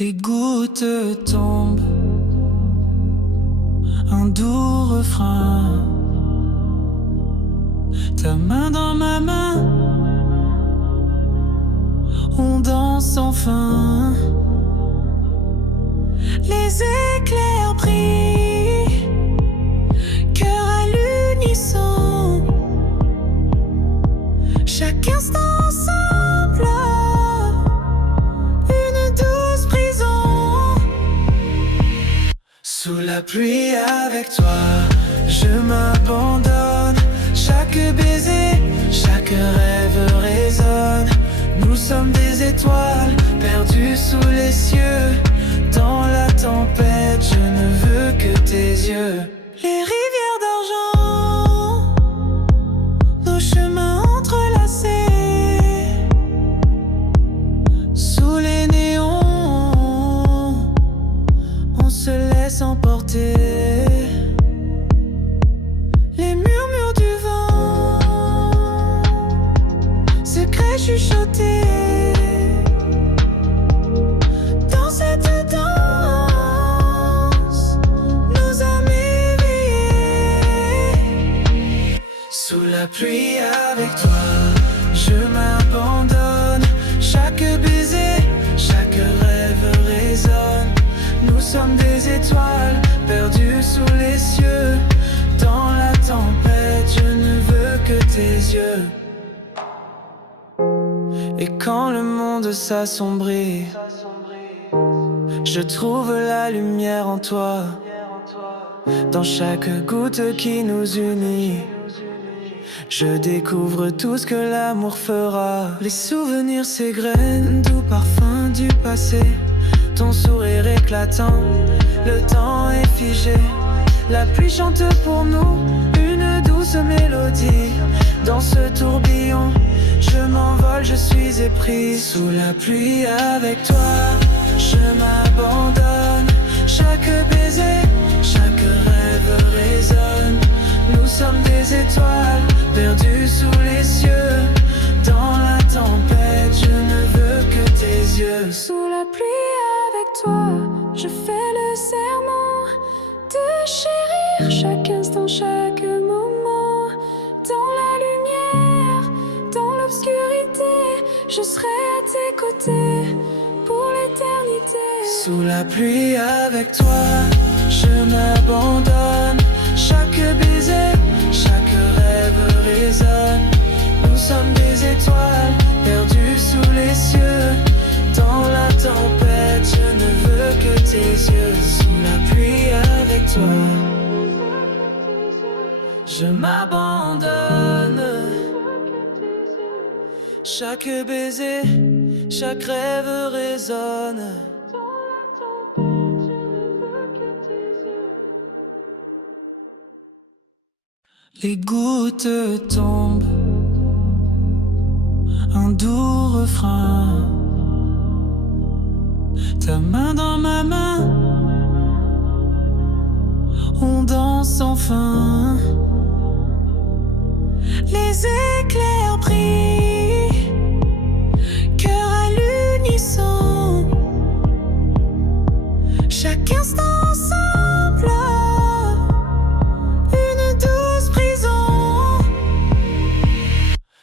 Les gouttes tombent, un doux refrain. Ta main dans ma main, on danse sans fin. Les éclairs brillent, cœur à l'unisson. Chaque instant ensemble, une douce prison. Sous la pluie avec toi, je m'abandonne. Chaque baiser, chaque rêve résonne. Nous sommes des étoiles perdues sous les cieux. Dans la tempête, je ne veux que tes yeux. Les rivières d'argent, nos chemins entrelacés. Sous les néons, on se laisse emporter. Les murmures du vent, secrets chuchotés. Dans cette danse, nos âmes éveillées. Sous la pluie avec toi, je m'abandonne. Chaque baiser, chaque rêve résonne. Nous sommes des étoiles perdues sous les cieux. Dans la tempête, je ne veux que tes yeux. Et quand le monde s'assombrit, je trouve la lumière en toi. Dans chaque goutte qui nous unit, je découvre tout ce que l'amour fera. Les souvenirs s'égrènent, doux parfum du passé. Ton sourire éclatant, le temps est figé. La pluie chante pour nous, une douce mélodie. Dans ce tourbillon, je m'envole, je suis épris. Sous la pluie avec toi, je m'abandonne. Chaque baiser, chaque rêve résonne. Nous sommes des étoiles perdues sous les cieux. Dans la tempête, je ne veux que tes yeux. Sous la pluie avec toi, je fais le serment de chérir chaque instant, chaque moment. Dans la lumière, dans l'obscurité, je serai à tes côtés pour l'éternité. Sous la pluie avec toi, je m'abandonne. Chaque baiser, chaque rêve résonne. Nous sommes des étoiles perdues sous les cieux. Dans la tempête, je ne veux que tes yeux. Sous la pluie avec toi, je m'abandonne. Chaque baiser, chaque rêve résonne. Les gouttes tombent, un doux refrain. Ta main dans ma main, on danse sans fin. Les éclairs brillent, cœur à l'unisson. Chaque instant ensemble, une douce prison.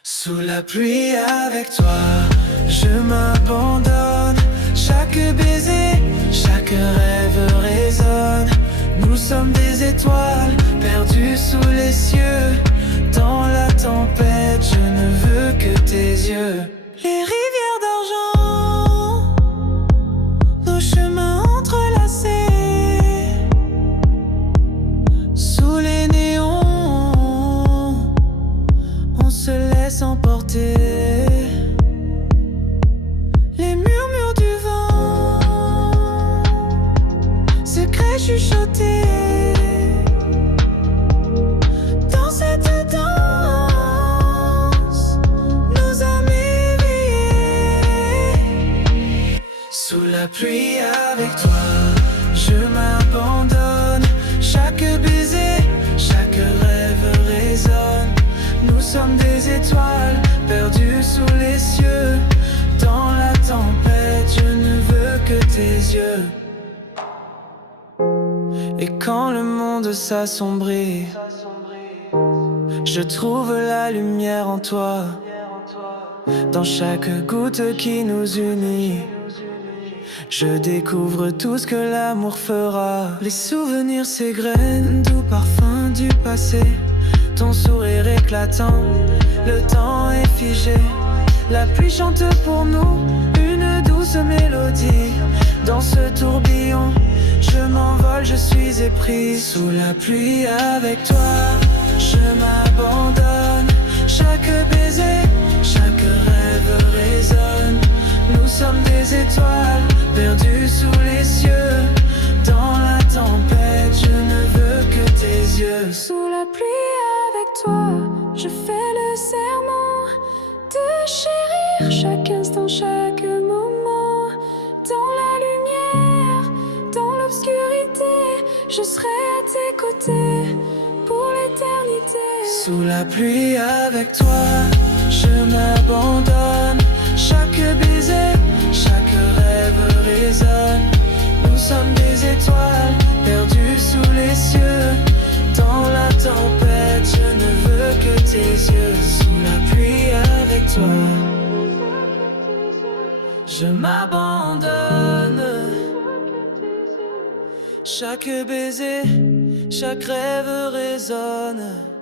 Sous la pluie avec toi, je m'abandonne. Chaque baiser, chaque rêve résonne. Nous sommes des étoiles perdues sous les cieux. Dans la tempête, je ne veux que tes yeux. Les rivières d'argent, nos chemins entrelacés. Sous les néons, on se laisse emporter. Les murmures du vent, secrets chuchotés. Dans cette danse, nos âmes éveillées. Sous la pluie avec toi, je m'abandonne. Chaque baiser, chaque rêve résonne. Nous sommes des étoiles perdues sous les cieux. Dans la tempête, je ne veux que tes yeux. Et quand le monde s'assombrit, je trouve la lumière en toi, dans chaque goutte qui nous unit. Je découvre tout ce que l'amour fera. Les souvenirs s'égrènent, doux parfum du passé. Ton sourire éclatant, le temps est figé. La pluie chante pour nous, une douce mélodie. Dans ce tourbillon, je m'envole, je suis épris. Sous la pluie avec toi, je m'abandonne. Chaque baiser, chaque rêve résonne. Nous sommes des étoiles, perdues sous les cieux. Dans la tempête, je ne veux que tes yeux. Sous la pluie avec toi, je fais le serment de chérir chaque instant, chaque moment. Dans la lumière, dans l'obscurité, je serai à tes côtés pour l'éternité. Sous la pluie avec toi, je m'abandonne. Chaque baiser, chaque rêve résonne. Nous sommes des étoiles, perdues sous les cieux. Dans la tempête, je ne veux que tes yeux. Sous la pluie avec toi, je m'abandonne. Chaque baiser, chaque rêve résonne.